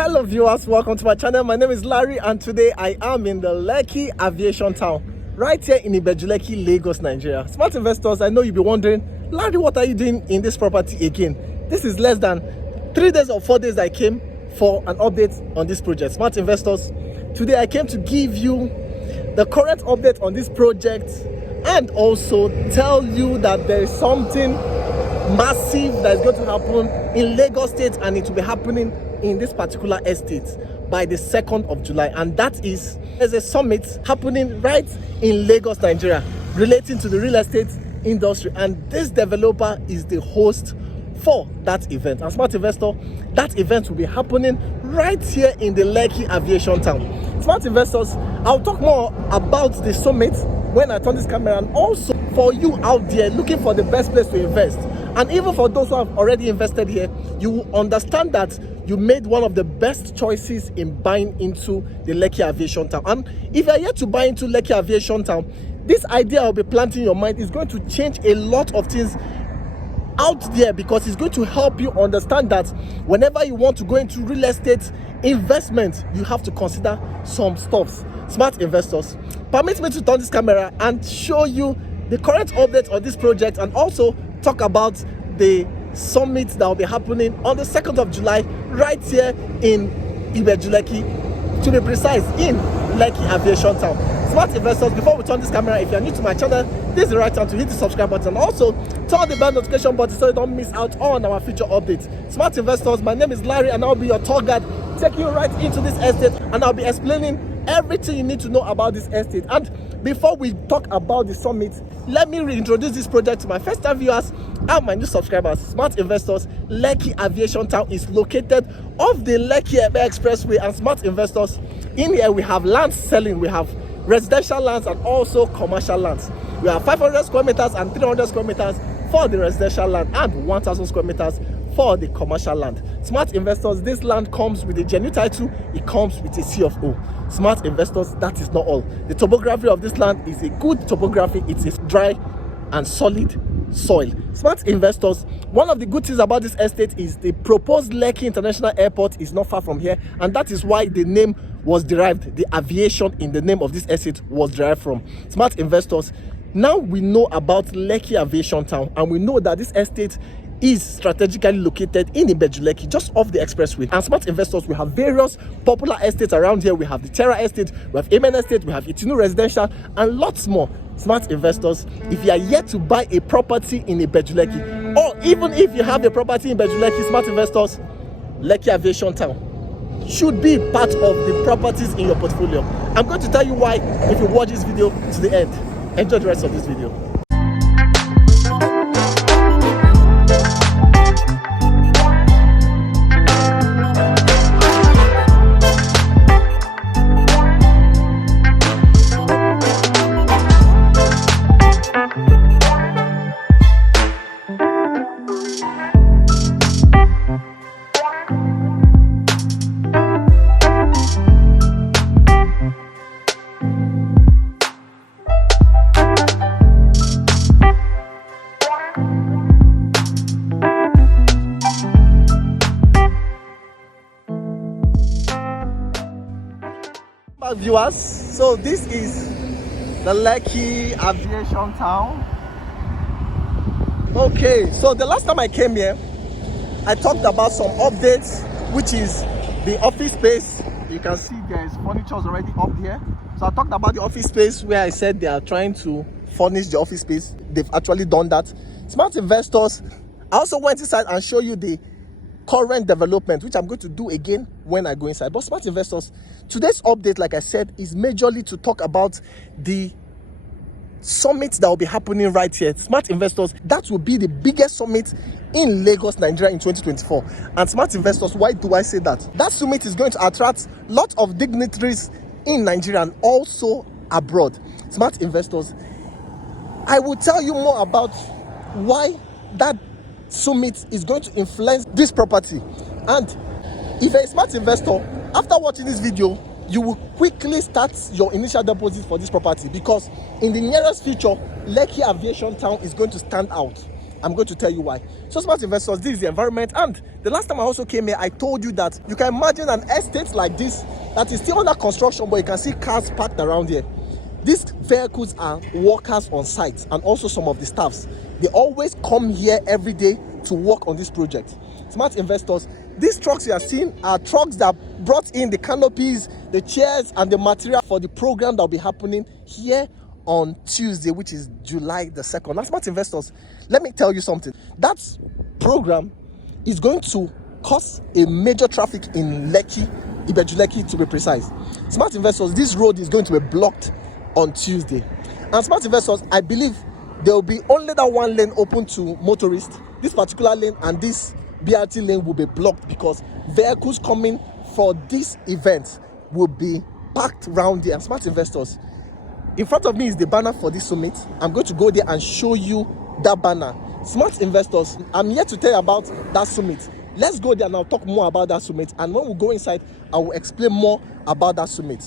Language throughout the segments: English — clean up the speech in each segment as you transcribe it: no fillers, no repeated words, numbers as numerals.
Hello viewers, welcome to my channel. My name is Larry and today I am in the Lekki Aviation Town, right here in Ibeju Lekki, Lagos, Nigeria. Smart investors, I know you'll be wondering, Larry, what are you doing in this property again? This is less than 3 days or 4 days I came for an update on this project. Smart investors, today I came to give you the current update on this project and also tell you that there is something massive that is going to happen in Lagos State, and it will be happening in this particular estate by the 2nd of July, and that is there's a summit happening right in Lagos, Nigeria, relating to the real estate industry, and this developer is the host for that event. And smart investor, that event will be happening right here in the Lekki Aviation Town. Smart investors, I'll talk more about the summit when I turn this camera, and also for you out there looking for the best place to invest, and even for those who have already invested here, you will understand that you made one of the best choices in buying into the Lekki Aviation Town. And if you are yet to buy into Lekki Aviation Town, this idea I'll be planting in your mind is going to change a lot of things out there, because it's going to help you understand that whenever you want to go into real estate investment, you have to consider some stuff. Smart investors, permit me to turn this camera and show you the current update on this project, and also talk about the summit that will be happening on the 2nd of July right here in Ibeju Lekki, to be precise, in Lekki Aviation Town. Smart investors, before we turn this camera, if you are new to my channel, this is the right time to hit the subscribe button, and also turn the bell notification button so you don't miss out on our future updates. Smart investors, my name is Larry and I'll be your tour guide, taking you right into this estate, and I'll be explaining everything you need to know about this estate. And before we talk about the summit, let me reintroduce this project to my first time viewers and my new subscribers. Smart investors, Lekki Aviation Town is located off the Lekki Epe Expressway. And smart investors, in here we have land selling, we have residential lands and also commercial lands. We have 500 square meters and 300 square meters for the residential land, and 1000 square meters for the commercial land. Smart investors, this land comes with a genuine title, it comes with a C of O. Smart investors, that is not all. The topography of this land is a good topography. It is dry and solid soil. Smart investors, one of the good things about this estate is the proposed Lekki International Airport is not far from here, and that is why the name was derived. The aviation in the name of this estate was derived from. Smart investors, now we know about Lekki Aviation Town, and we know that this estate is strategically located in Ibeju Lekki, just off the expressway. And smart investors, we have various popular estates around here. We have the Terra Estate, we have Amen Estate, we have Itinu Residential, and lots more. Smart investors, if you are yet to buy a property in Ibeju Lekki, or even if you have a property in Ibeju Lekki, smart investors, Lekki Aviation Town should be part of the properties in your portfolio. I'm going to tell you why if you watch this video to the end. Enjoy the rest of this video. Viewers, so this is the Lekki Aviation Town. Okay, so the last time I came here, I talked about some updates, which is the office space. You can see there's furniture already up here. So I talked about the office space, where I said they are trying to furnish the office space. They've actually done that. Smart investors, I also went inside and show you the current development, which I'm going to do again when I go inside. But smart investors, today's update, like I said, is majorly to talk about the summit that will be happening right here. Smart investors, that will be the biggest summit in Lagos, Nigeria in 2024. And smart investors, why do I say that? That summit is going to attract lots of dignitaries in Nigeria and also abroad. Smart investors, I will tell you more about why that summit is going to influence this property. And if you're a smart investor, after watching this video, you will quickly start your initial deposit for this property, because in the nearest future, Lekki Aviation Town is going to stand out. I'm going to tell you why. So smart investors, this is the environment. And the last time I also came here, I told you that you can imagine an estate like this that is still under construction, but you can see cars parked around here. These vehicles are workers on site and also some of the staffs. They always come here every day to work on this project. Smart investors, these trucks you are seeing are trucks that brought in the canopies, the chairs, and the material for the program that will be happening here on Tuesday, which is July the 2nd. Now, smart investors, let me tell you something. That program is going to cause a major traffic in Lekki, Ibeju Lekki to be precise. Smart investors, this road is going to be blocked on Tuesday. And smart investors, I believe there will be only that one lane open to motorists. This particular lane and this BRT lane will be blocked because vehicles coming for this event will be packed around there. And smart investors, in front of me is the banner for this summit. I'm going to go there and show you that banner. Smart investors, I'm here to tell you about that summit. Let's go there and I'll talk more about that summit. And when we go inside, I will explain more about that summit.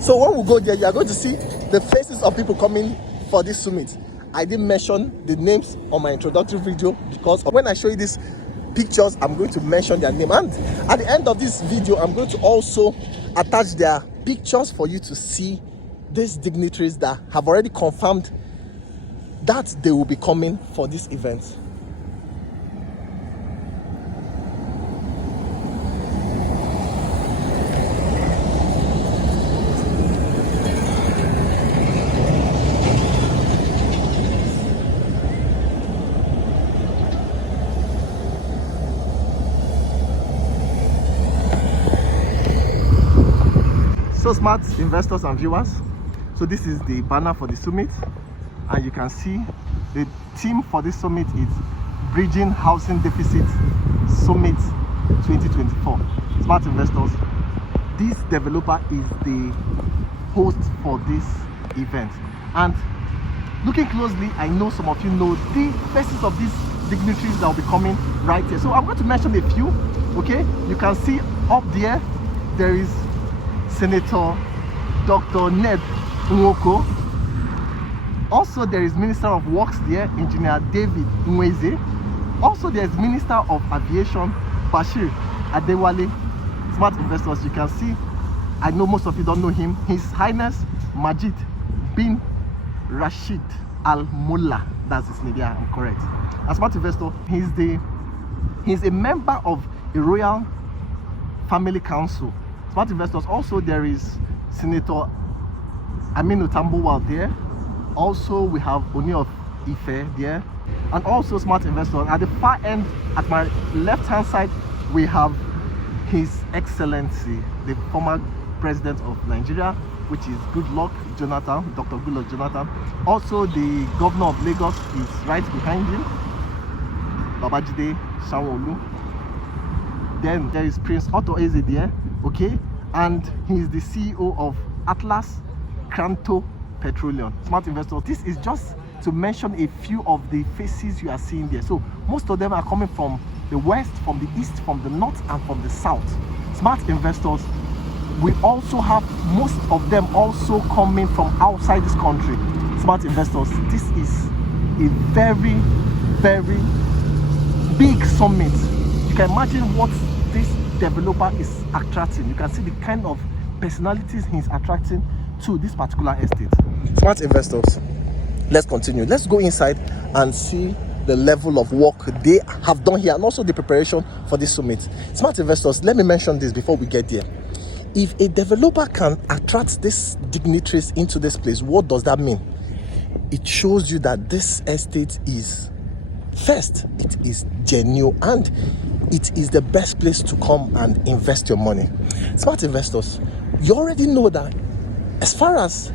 So when we go there, you are going to see the faces of people coming for this summit. I didn't mention the names on my introductory video because when I show you these pictures, I'm going to mention their name. And at the end of this video, I'm going to also attach their pictures for you to see these dignitaries that have already confirmed that they will be coming for this event. So smart investors and viewers, so this is the banner for the summit, and you can see the theme for this summit is Bridging Housing Deficit Summit 2024. Smart investors, this developer is the host for this event, and looking closely, I know some of you know the faces of these dignitaries that will be coming right here. So I'm going to mention a few. Okay, you can see up there is Senator Dr. Ned Nwoko. Also, there is Minister of Works there, Engineer David Nweze. Also, there is Minister of Aviation, Bashir Adewale. Smart investors, you can see, I know most of you don't know him, His Highness Majid bin Rashid Al Mullah. That's his name, yeah, I'm correct. As smart investor, he's a member of a royal family council. Smart investors, also there is Senator Aminu Tambuwal there. Also we have Oni of Ife there, and also smart investors at the far end, at my left hand side, we have His Excellency the former president of Nigeria, which is Goodluck Jonathan, Dr. Goodluck Jonathan. Also the governor of Lagos is right behind him, Babajide Sanwo-Olu. Then there is Prince Otto Eze there, okay, and he is the CEO of Atlas Cranto Petroleum. Smart investors, this is just to mention a few of the faces you are seeing there. So most of them are coming from the west, from the east, from the north, and from the south. Smart investors, we also have most of them also coming from outside this country. Smart investors, this is a very, very big summit. You can imagine what this developer is attracting. You can see the kind of personalities he's attracting to this particular estate. Smart investors, let's continue. Let's go inside and see the level of work they have done here and also the preparation for this summit. Smart investors, let me mention this before we get there. If a developer can attract these dignitaries into this place, what does that mean? It shows you that this estate is, first, it is genuine and it is the best place to come and invest your money. Smart investors, you already know that as far as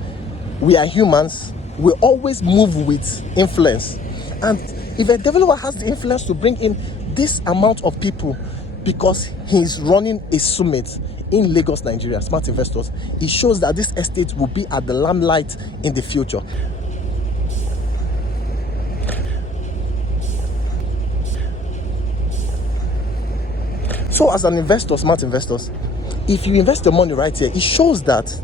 we are humans, we always move with influence. And if a developer has the influence to bring in this amount of people because he's running a summit in Lagos, Nigeria, smart investors, it shows that this estate will be at the limelight in the future. So as an investor, smart investors, if you invest your money right here, it shows that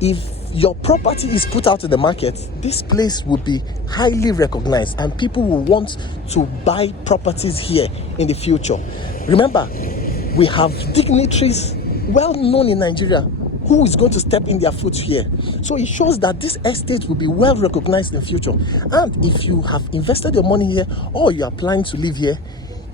if your property is put out to the market, this place will be highly recognized and people will want to buy properties here in the future. Remember, we have dignitaries well known in Nigeria who is going to step in their foot here. So it shows that this estate will be well recognized in the future. And if you have invested your money here or you are planning to live here,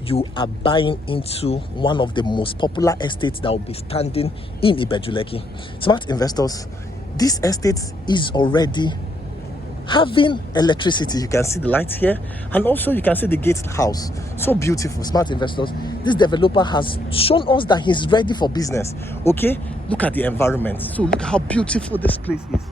you are buying into one of the most popular estates that will be standing in Ibeju Lekki. Smart investors, this estate is already having electricity. You can see the lights here, and also you can see the gated house. So beautiful. Smart investors, this developer has shown us that he's ready for business. Okay, look at the environment. So look how beautiful this place is.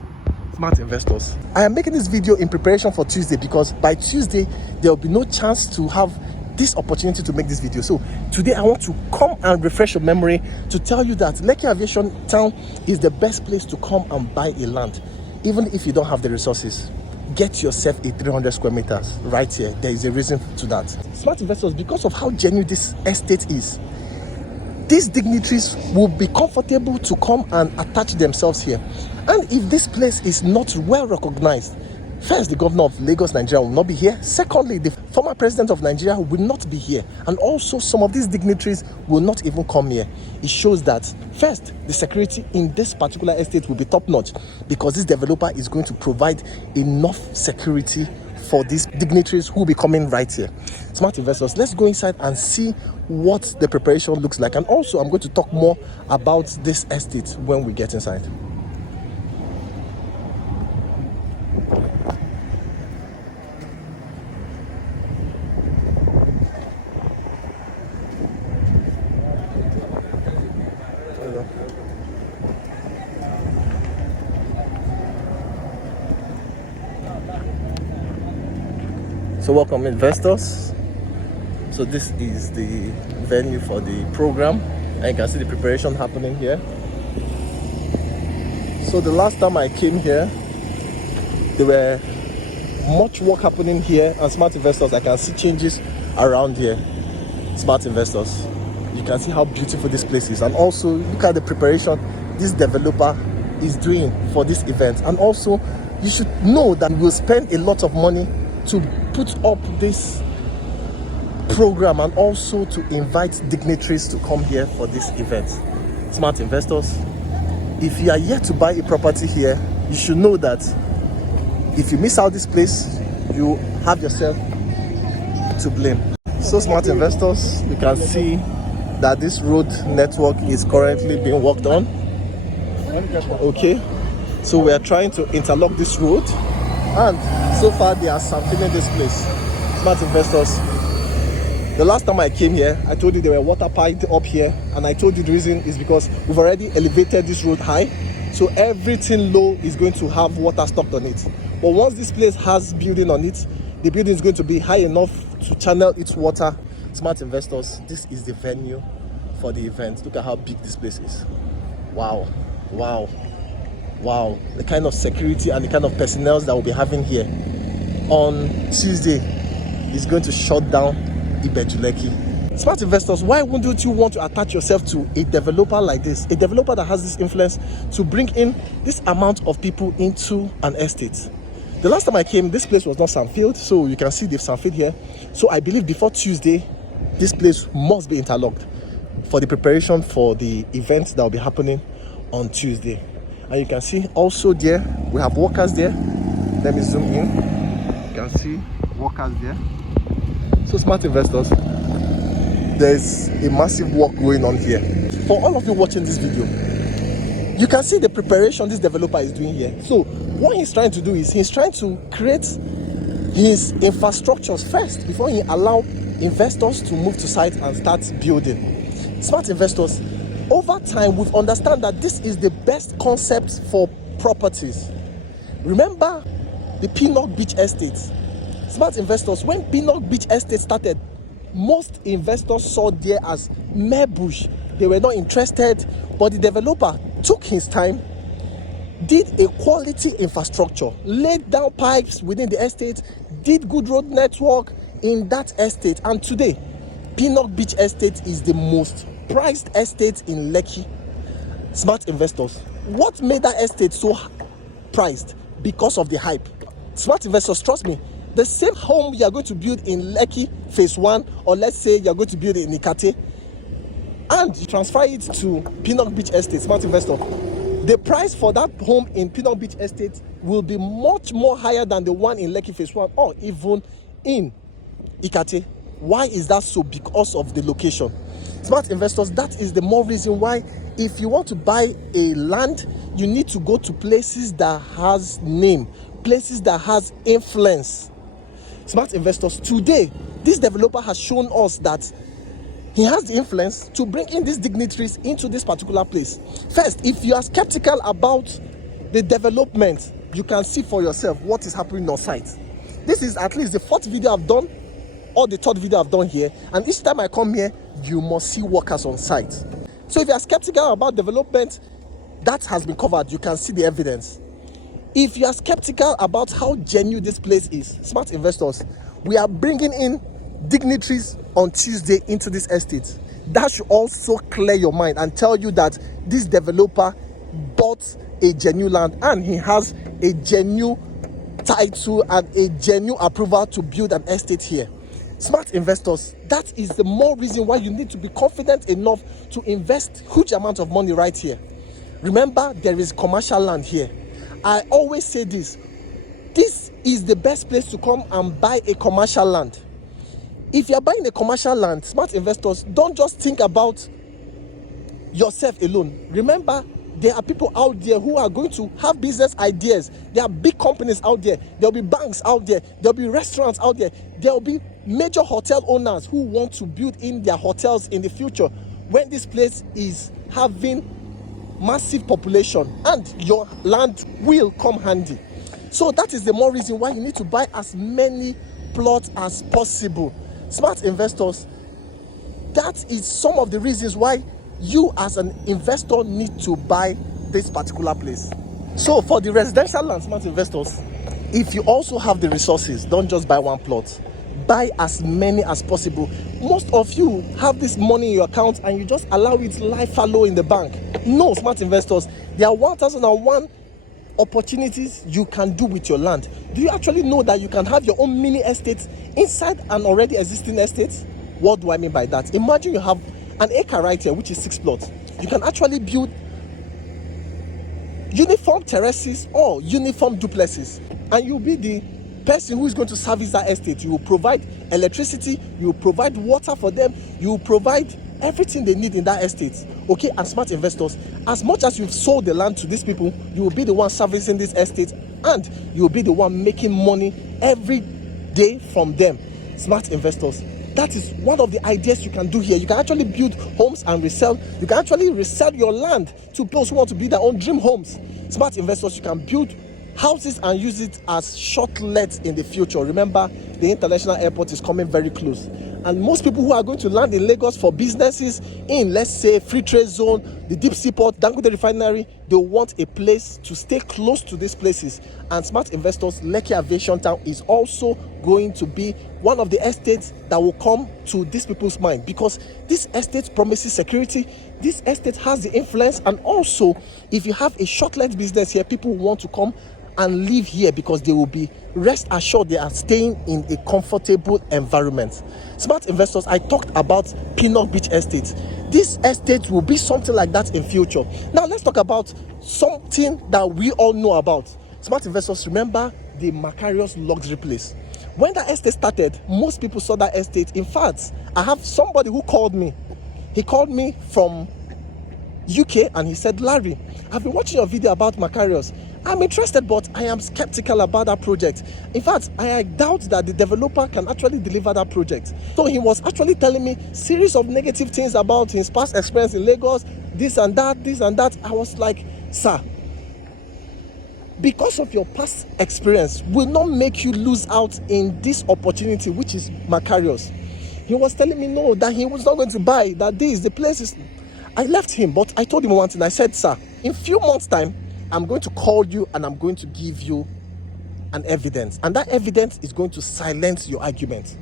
Smart investors, I am making this video in preparation for Tuesday, because by Tuesday there will be no chance to have this opportunity to make this video. So today I want to come and refresh your memory to tell you that Lekki Aviation Town is the best place to come and buy a land. Even if you don't have the resources, get yourself a 300 square meters right here. There is a reason to that. Smart investors, because of how genuine this estate is, these dignitaries will be comfortable to come and attach themselves here. And if this place is not well recognized, first, the governor of Lagos, Nigeria will not be here. Secondly, the former president of Nigeria will not be here. And also some of these dignitaries will not even come here. It shows that, first, the security in this particular estate will be top-notch, because this developer is going to provide enough security for these dignitaries who will be coming right here. Smart investors, let's go inside and see what the preparation looks like. And also, I'm going to talk more about this estate when we get inside. So welcome investors. So this is the venue for the program, and you can see the preparation happening here. So the last time I came here, there were much work happening here, and smart investors, I can see changes around here. Smart investors, you can see how beautiful this place is, and also look at the preparation this developer is doing for this event. And also you should know that we will spend a lot of money to put up this program and also to invite dignitaries to come here for this event. Smart investors, if you are yet to buy a property here, you should know that if you miss out this place, you have yourself to blame. So smart investors, you can see that this road network is currently being worked on. Okay, so we are trying to interlock this road, and so far they are sampling this place. Smart investors, the last time I came here, I told you there were water pipes up here, and I told you the reason is because we've already elevated this road high, so everything low is going to have water stocked on it. But once this place has building on it, the building is going to be high enough to channel its water. Smart investors, this is the venue for the event. Look at how big this place is. Wow, wow, wow. The kind of security and the kind of personnel that we'll be having here on Tuesday is going to shut down Ibeju Lekki. Smart investors, why wouldn't you want to attach yourself to a developer like this? A developer that has this influence to bring in this amount of people into an estate. The last time I came, this place was not sandfilled, so you can see they've sandfilled here. So I believe before Tuesday, this place must be interlocked for the preparation for the event that will be happening on Tuesday. And you can see also there, we have workers there. Let me zoom in. You can see workers there. So smart investors, there's a massive work going on here. For all of you watching this video, you can see the preparation this developer is doing here. So what he's trying to do is he's trying to create his infrastructures first before he allow investors to move to site and start building. Smart investors, over time we've understand that this is the best concept for properties. Remember the Pinnock Beach Estates. Smart investors, when Pinnock Beach Estate started, most investors saw there as mere bush. They were not interested, but the developer took his time, did a quality infrastructure, laid down pipes within the estate, did good road network in that estate, and today Pinnock Beach Estate is the most prized estate in Lekki. Smart investors, what made that estate so priced because of the hype. Smart investors, trust me, the same home you are going to build in Lekki phase 1, or let's say you're going to build it in Ikate, and you transfer it to Pinnock Beach Estate, smart investor, the price for that home in Pinnock Beach Estate will be much more higher than the one in Lekki phase 1 or even in Ikate. Why is that so? Because of the location. Smart investors, that is the more reason why if you want to buy a land, you need to go to places that has name, places that has influence. Smart investors, today this developer has shown us that he has the influence to bring in these dignitaries into this particular place. First, if you are skeptical about the development, you can see for yourself what is happening on site. This is at least the 4th video I've done, or the 3rd video I've done here, and each time I come here, you must see workers on site. So if you are skeptical about development, that has been covered. You can see the evidence. If you are skeptical about how genuine this place is, smart investors, we are bringing in dignitaries on Tuesday into this estate. That should also clear your mind and tell you that this developer bought a genuine land and he has a genuine title and a genuine approval to build an estate here. Smart investors, that is the more reason why you need to be confident enough to invest huge amount of money right here. Remember, there is commercial land here. I always say this is the best place to come and buy a commercial land. If you're buying a commercial land, smart investors, don't just think about yourself alone. Remember, there are people out there who are going to have business ideas. There are big companies out there. There'll be banks out there. There'll be restaurants out there. There'll be major hotel owners who want to build in their hotels in the future when this place is having massive population, and your land will come handy. So that is the more reason why you need to buy as many plots as possible. Smart investors, that is some of the reasons why you as an investor need to buy this particular place. So for the residential land, smart investors, if you also have the resources, don't just buy one plot, buy as many as possible. Most of you have this money in your account and you just allow it lie fallow in the bank. No, smart investors, there are 1001 opportunities you can do with your land. Do you actually know that you can have your own mini estate inside an already existing estate? What do I mean by that? Imagine you have an acre right here, which is 6 plots. You can actually build uniform terraces or uniform duplexes, and you'll be the person who is going to service that estate. You will provide electricity, you will provide water for them, you will provide everything they need in that estate. Okay, and smart investors, as much as you've sold the land to these people, you will be the one servicing this estate, and you will be the one making money every day from them. Smart investors, that is one of the ideas you can do here. You can actually build homes and resell. You can actually resell your land to those who want to build their own dream homes. Smart investors, you can build houses and use it as short lets in the future. Remember, the international airport is coming very close, and most people who are going to land in Lagos for businesses in, let's say, free trade zone, the deep sea port, Dangote refinery, they want a place to stay close to these places. And smart investors, Lekki Aviation Town is also going to be one of the estates that will come to these people's mind, because this estate promises security. This estate has the influence, and also if you have a short let business here, people want to come and live here because they will be rest assured they are staying in a comfortable environment. Smart investors, I talked about Pinnock Beach Estate. This estate will be something like that in future. Now let's talk about something that we all know about. Smart investors, remember the Macarius luxury place. When that estate started, most people saw that estate. In fact, I have somebody who called me. He called me from UK and he said, Larry, I've been watching your video about Macarius. I'm interested, but I am skeptical about that project. In fact, I doubt that the developer can actually deliver that project. So he was actually telling me series of negative things about his past experience in Lagos, this and that, this and that. I was like, sir, because of your past experience will not make you lose out in this opportunity, which is Macarius. He was telling me no, that he was not going to buy, that this, the place is... I left him, but I told him one thing. I said, sir, in few months' time, I'm going to call you and I'm going to give you an evidence. And that evidence is going to silence your argument.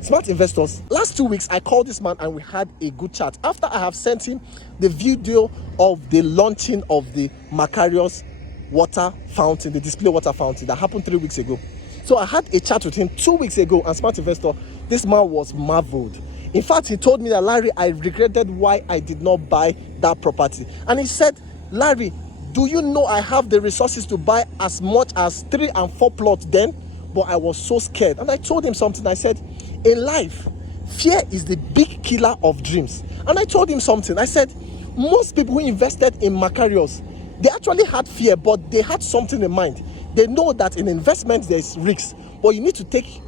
Smart investors, last 2 weeks, I called this man and we had a good chat. After I have sent him the video of the launching of the Macarius water fountain, the display water fountain that happened 3 weeks ago. So I had a chat with him 2 weeks ago, and Smart Investor, this man was marveled. In fact, he told me that, Larry, I regretted why I did not buy that property. And he said, Larry, do you know I have the resources to buy as much as 3 and 4 plots then? But I was so scared. And I told him something. I said, in life, fear is the big killer of dreams. And I told him something. I said, most people who invested in Macarius, they actually had fear, but they had something in mind. They know that in investment there's risks, but you need to take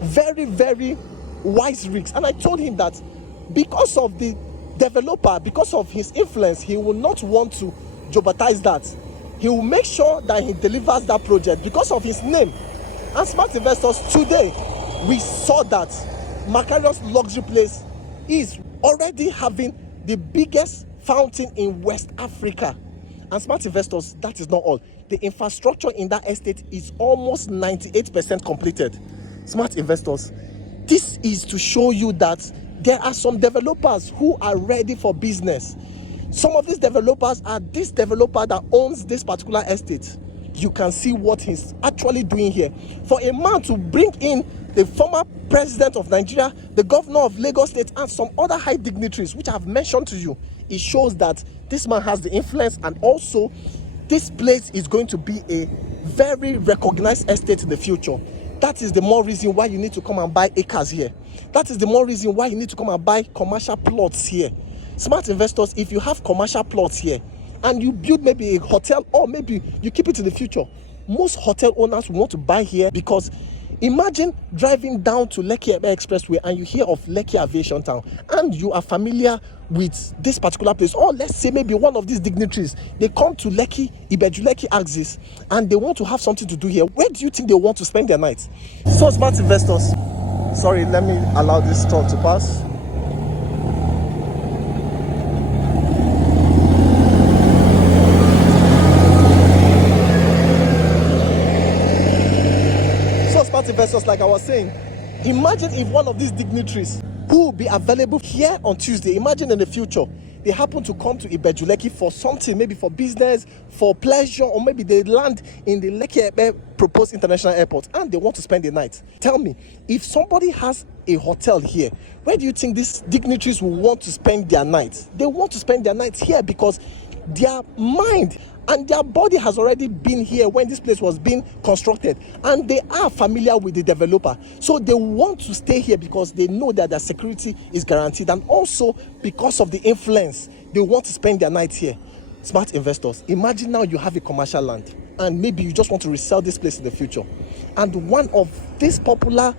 very, very wise risks. And I told him that because of the developer, because of his influence, he will not want to jeopardize that. He will make sure that he delivers that project because of his name. And Smart Investors, today we saw that Macarius Luxury Place is already having the biggest fountain in West Africa. And Smart Investors, that is not all. The infrastructure in that estate is almost 98% completed. Smart Investors, this is to show you that there are some developers who are ready for business. Some of these developers are this developer that owns this particular estate. You can see what he's actually doing here. For a man to bring in the former president of Nigeria, the governor of Lagos State, and some other high dignitaries, which I've mentioned to you, it shows that this man has the influence, and also this place is going to be a very recognized estate in the future. That is the more reason why you need to come and buy acres here. That is the more reason why you need to come and buy commercial plots here. Smart Investors, if you have commercial plots here and you build maybe a hotel, or maybe you keep it in the future, most hotel owners want to buy here, because imagine driving down to Lekki Epe Expressway and you hear of Lekki Aviation Town and you are familiar with this particular place, or let's say maybe one of these dignitaries, they come to Lekki, Ibeju Lekki axis, and they want to have something to do here. Where do you think they want to spend their night? So Smart Investors, sorry, let me allow this truck to pass. Smart Investors, like I was saying, imagine if one of these dignitaries who will be available here on Tuesday, imagine in the future they happen to come to Ibeju Lekki for something, maybe for business, for pleasure, or maybe they land in the Lekki Epe proposed international airport and they want to spend the night. Tell me, if somebody has a hotel here, where do you think these dignitaries will want to spend their night? They want to spend their nights here because their mind and their body has already been here when this place was being constructed, and they are familiar with the developer, so they want to stay here because they know that their security is guaranteed, and also because of the influence, they want to spend their night here. Smart Investors, imagine now you have a commercial land and maybe you just want to resell this place in the future, and one of these popular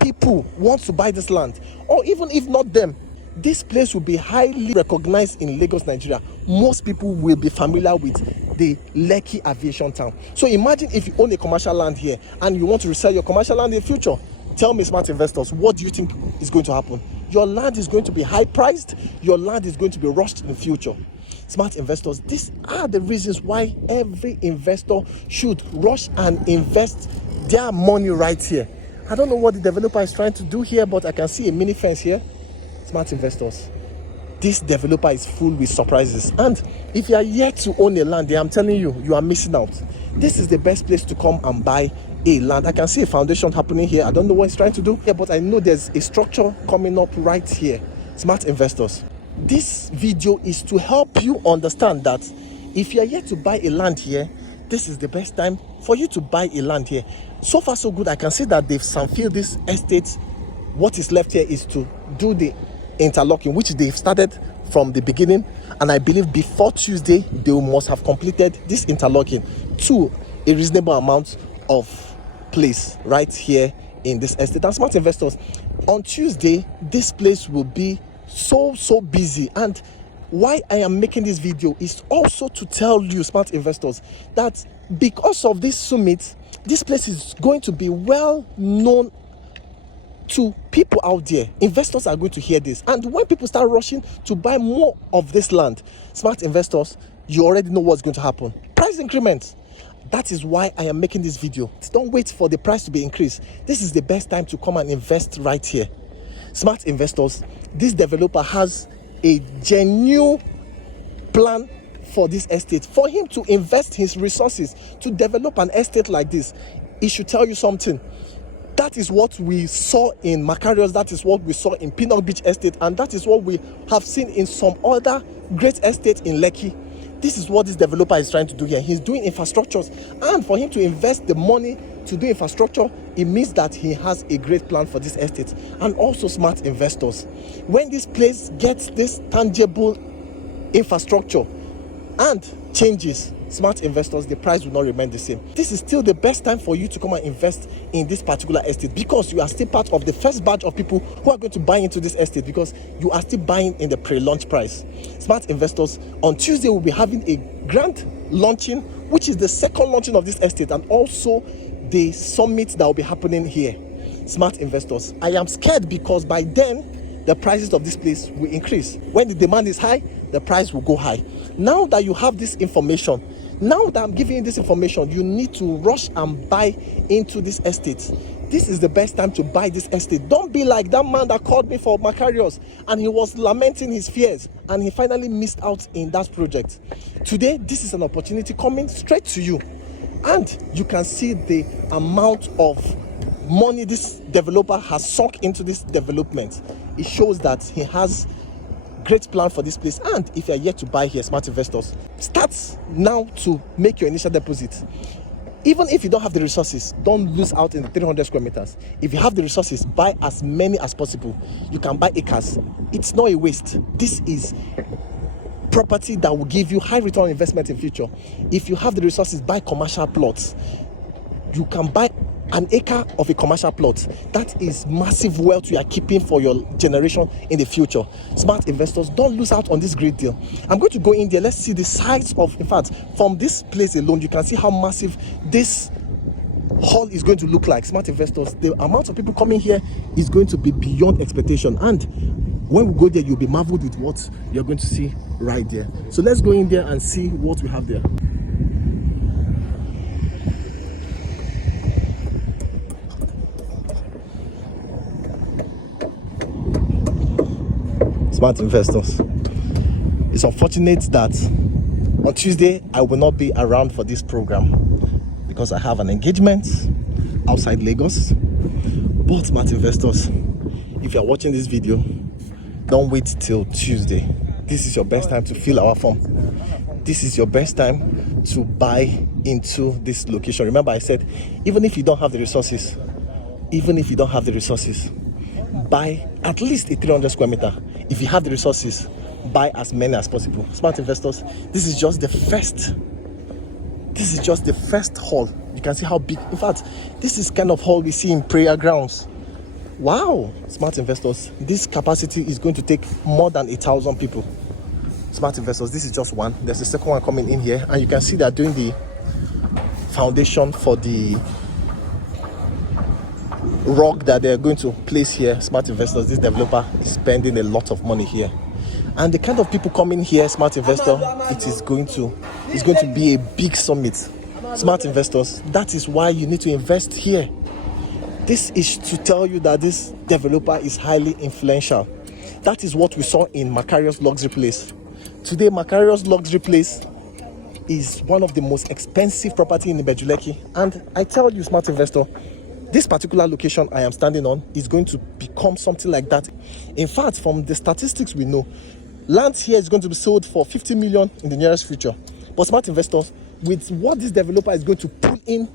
people wants to buy this land, or even if not them, this place will be highly recognized in Lagos, Nigeria. Most people will be familiar with the Lekki Aviation Town. So imagine if you own a commercial land here and you want to resell your commercial land in the future. Tell me, Smart Investors, what do you think is going to happen? Your land is going to be high priced. Your land is going to be rushed in the future. Smart Investors, these are the reasons why every investor should rush and invest their money right here. I don't know what the developer is trying to do here, but I can see a mini fence here. Smart Investors, this developer is full with surprises, and if you are yet to own a land there, I'm telling you, you are missing out. This is the best place to come and buy a land. I can see a foundation happening here. I don't know what it's trying to do here, but I know there's a structure coming up right here. Smart Investors, this video is to help you understand that if you are yet to buy a land here, this is the best time for you to buy a land here. So far so good. I can see that they've sandfilled this estate. What is left here is to do the interlocking, which they've started from the beginning, and I believe before Tuesday they must have completed this interlocking to a reasonable amount of place right here in this estate. And Smart Investors, on Tuesday this place will be so busy, and why I am making this video is also to tell you, Smart Investors, that because of this summit, this place is going to be well known to people out there. Investors are going to hear this, and when people start rushing to buy more of this land, Smart Investors, you already know what's going to happen. Price increments. That is why I am making this video. Don't wait for the price to be increased. This is the best time to come and invest right here. Smart Investors, this developer has a genuine plan for this estate, for him to invest his resources to develop an estate like this, it should tell you something. That is what we saw in Macarius, that is what we saw in Pinnock Beach Estate, and that is what we have seen in some other great estates in Lekki. This is what this developer is trying to do here. He's doing infrastructures, and for him to invest the money to do infrastructure, it means that he has a great plan for this estate, and also smart investors. When this place gets this tangible infrastructure and changes, smart investors, the price will not remain the same. This is still the best time for you to come and invest in this particular estate, because you are still part of the first batch of people who are going to buy into this estate, because you are still buying in the pre-launch price. Smart investors, on Tuesday we'll be having a grand launching, which is the second launching of this estate, and also the summit that will be happening here. Smart investors, I am scared, because by then the prices of this place will increase. When the demand is high, the price will go high. Now that you have this information, now that I'm giving you this information, you need to rush and buy into this estate. This is the best time to buy this estate. Don't be like that man that called me for Macarius and he was lamenting his fears and he finally missed out in that project. Today, this is an opportunity coming straight to you, and you can see the amount of money this developer has sunk into this development. It shows that he has great plan for this place. And if you are yet to buy here, smart investors, start now to make your initial deposit. Even if you don't have the resources, don't lose out in the 300 square meters. If you have the resources, buy as many as possible. You can buy acres. It's not a waste. This is property that will give you high return on investment in future. If you have the resources, buy commercial plots. You can buy an acre of a commercial plot. That is massive wealth you are keeping for your generation in the future. Smart investors, don't lose out on this great deal. I'm going to go in there. Let's see the size of, in fact, from this place alone, you can see how massive this hall is going to look like. Smart investors, the amount of people coming here is going to be beyond expectation. And when we go there, you'll be marveled with what you're going to see right there. So let's go in there and see what we have there. Smart investors, it's unfortunate that on Tuesday I will not be around for this program because I have an engagement outside Lagos. But smart investors, if you are watching this video, don't wait till Tuesday. This is your best time to fill our form. This is your best time to buy into this location. Remember, I said, even if you don't have the resources, buy at least a 300 square meter. If you have the resources, buy as many as possible. Smart investors, this is just the first hall. You can see how big. In fact, this is kind of hall we see in prayer grounds. Wow, smart investors, this capacity is going to take more than 1,000 people. Smart investors, this is just one. There's a second one coming in here, and you can see they're doing the foundation for the rug that they're going to place here. Smart investors, this developer is spending a lot of money here, and the kind of people coming here, smart investor, it's going to be a big summit. Smart investors, that is why you need to invest here. This is to tell you that this developer is highly influential. That is what we saw in Macarius Luxury Place. Today, Macarius Luxury Place is one of the most expensive property in Ibeju Lekki, and I tell you, smart investor, this particular location I am standing on is going to become something like that. In fact, from the statistics we know, land here is going to be sold for 50 million in the nearest future. But smart investors, with what this developer is going to pull in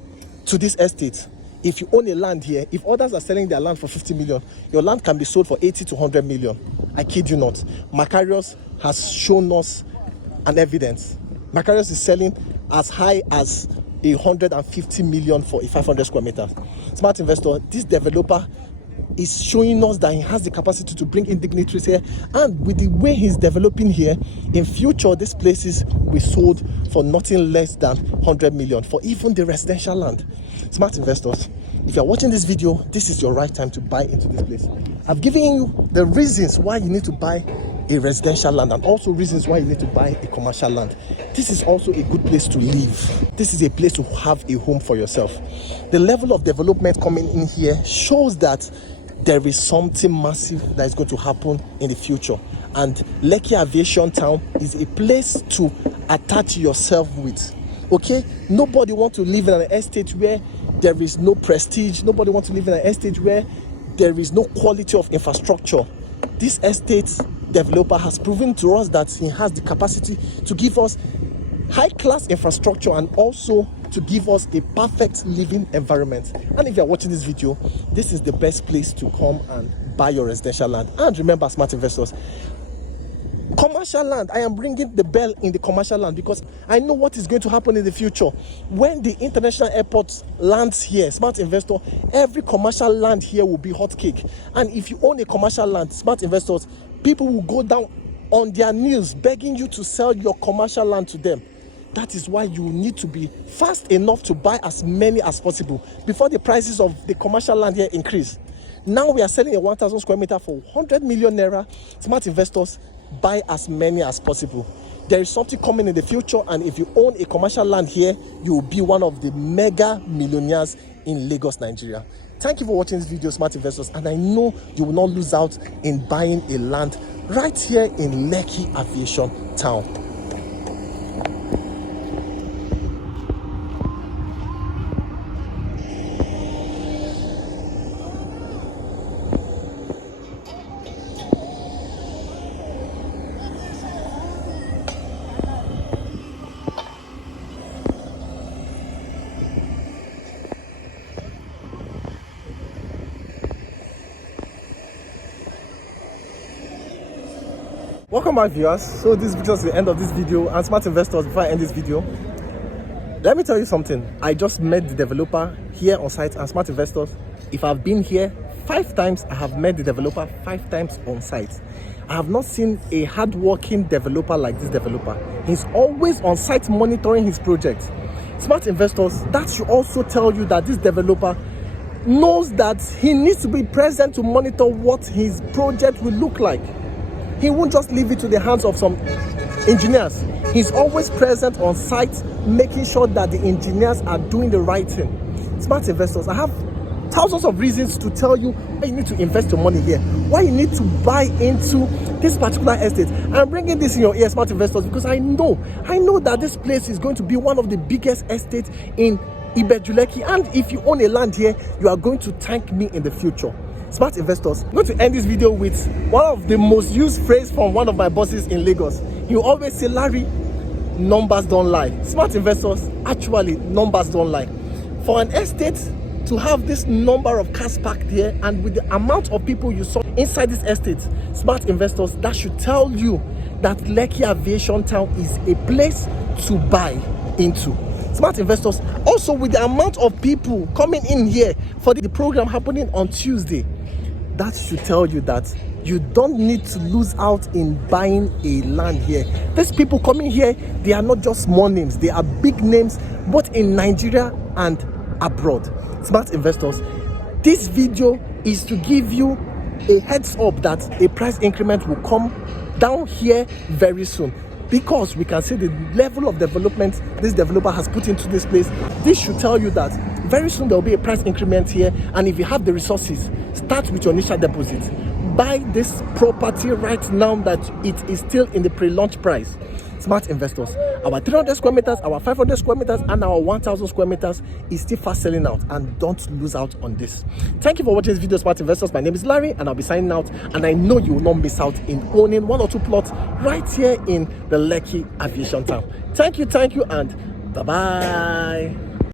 to this estate, if you own a land here, if others are selling their land for 50 million, your land can be sold for 80 to 100 million. I kid you not. Macarius has shown us an evidence. Macarius is selling as high as 150 million for a 500 square meters. Smart investor, this developer is showing us that he has the capacity to bring in dignitaries here, and with the way he's developing here, in future these places will be sold for nothing less than 100 million for even the residential land. Smart investors, if you're watching this video, this is your right time to buy into this place. I've given you the reasons why you need to buy a residential land, and also reasons why you need to buy a commercial land. This is also a good place to live. This is a place to have a home for yourself. The level of development coming in here shows that there is something massive that is going to happen in the future, and Lekki Aviation Town is a place to attach yourself with. Okay, nobody wants to live in an estate where there is no prestige. Nobody wants to live in an estate where there is no quality of infrastructure. This estate developer has proven to us that he has the capacity to give us high-class infrastructure and also to give us a perfect living environment. And if you're watching this video, this is the best place to come and buy your residential land. And remember, smart investors, commercial land, I am ringing the bell in the commercial land because I know what is going to happen in the future. When the international airport lands here, smart investor, every commercial land here will be hot cake. And if you own a commercial land, smart investors, people will go down on their knees begging you to sell your commercial land to them. That is why you need to be fast enough to buy as many as possible before the prices of the commercial land here increase. Now we are selling a 1,000 square meter for 100 million naira. Smart investors, buy as many as possible. There is something coming in the future, and if you own a commercial land here, you will be one of the mega millionaires in Lagos, Nigeria. Thank you for watching this video, smart investors, and I know you will not lose out in buying a land right here in Lekki Aviation Town. Welcome back, viewers. So this is just the end of this video, and smart investors, before I end this video, let me tell you something. I just met the developer here on site, and smart investors, if I've been here 5 times, I have met the developer 5 times on site. I have not seen a hard-working developer like this developer. He's always on site monitoring his project. Smart investors, that should also tell you that this developer knows that he needs to be present to monitor what his project will look like. He won't just leave it to the hands of some engineers. He's always present on site, making sure that the engineers are doing the right thing. Smart investors, I have thousands of reasons to tell you why you need to invest your money here, why you need to buy into this particular estate. I'm bringing this in your ear, smart investors, because I know that this place is going to be one of the biggest estates in Ibeju Lekki, and if you own a land here, you are going to thank me in the future. Smart investors, I'm going to end this video with one of the most used phrase from one of my bosses in Lagos. He always say, Larry, numbers don't lie. Smart investors, actually, numbers don't lie. For an estate to have this number of cars parked here, and with the amount of people you saw inside this estate, smart investors, that should tell you that Lekki Aviation Town is a place to buy into. Smart investors, also with the amount of people coming in here for the program happening on Tuesday, that should tell you that you don't need to lose out in buying a land here. These people coming here, they are not just small names, they are big names both in Nigeria and abroad. Smart investors, this video is to give you a heads up that a price increment will come down here very soon, because we can see the level of development this developer has put into this place. This should tell you that very soon there will be a price increment here, and if you have the resources, start with your initial deposit. Buy this property right now that it is still in the pre-launch price. Smart investors, our 300 square meters, our 500 square meters, and our 1,000 square meters is still fast selling out, and don't lose out on this. Thank you for watching this video, smart investors. My name is Larry, and I'll be signing out, and I know you will not miss out in owning 1 or 2 plots right here in the Lekki Aviation Town. Thank you, and bye-bye.